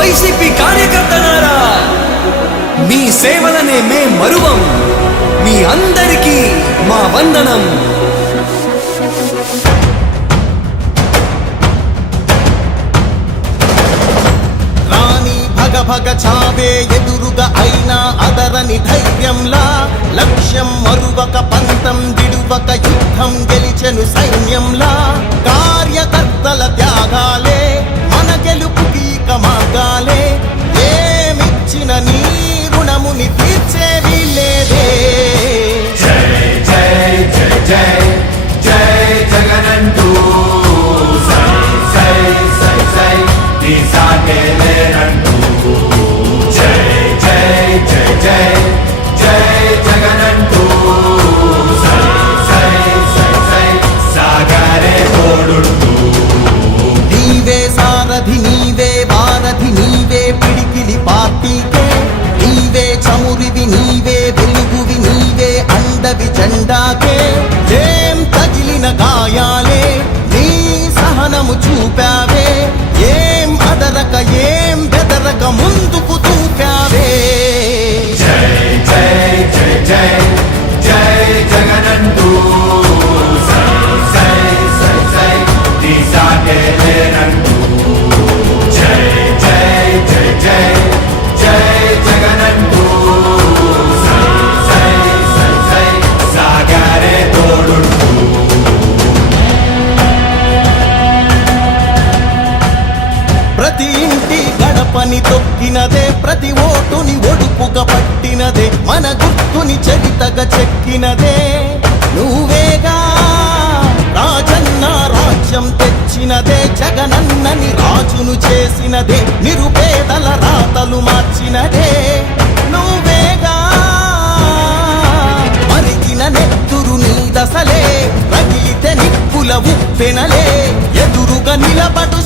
YCP కార్యకర్తలారా, మీ సేవలనే మే మరువం. మీ అందరికీ మా వందనం. భగ చావే ఎదురుగా అయినా అదరని ధైర్యంలా, లక్ష్యం మరువక పంతం విడువక యుద్ధం గెలిచెను సైన్యంలా. కార్యకర్తల త్యాగాలే మన గెలుపుకి మార్గాలే. ఏమిచ్చిన నీ రుణముని తీర్చేవి లేదే. జై జై జై జై జై జగనంటూ సై సై సై సై నీ సాగే లేనంటూ. జై జై జై జై జై జగనంటూ సై సై సై సై సాగరే తోడుంటూ. నీవే సారథి నీవే వారధి నీవే పిడికిలి పార్టీకే. నీవే చమురివి నీవే వెలుగువి నీవే అండవి జెండాకే. ఏం తగిలిన గాయాలే నీ సహనము చూపావే. ఏం అదరక ఏం బెదరక ముందుకు దూకావే. జై జై జై జై జై జగనంటూ సై సై సై సై నీ సాగే లేనంటూ. జై జై జై జై జై జగనంటూ సై సై సై సై సాగరే తోడుంటూ. ప్రతి ఇంటి గడపని తొక్కినదే, ప్రతి ఓటుని ఒడుపుగా పట్టినదే, మన గుర్తుని చరితగా చెక్కినదే నువ్వేగా. రాజన్న రాజ్యం తెచ్చినదే, జగనన్నని రాజును చేసినదే, నిరుపేదల రాతలు మార్చినదే నువ్వేగా. మరిగిన నెత్తురు నీ దశలే, రగిలితే నిప్పుల ఉప్పెనలే, ఎదురుగా నిలబడు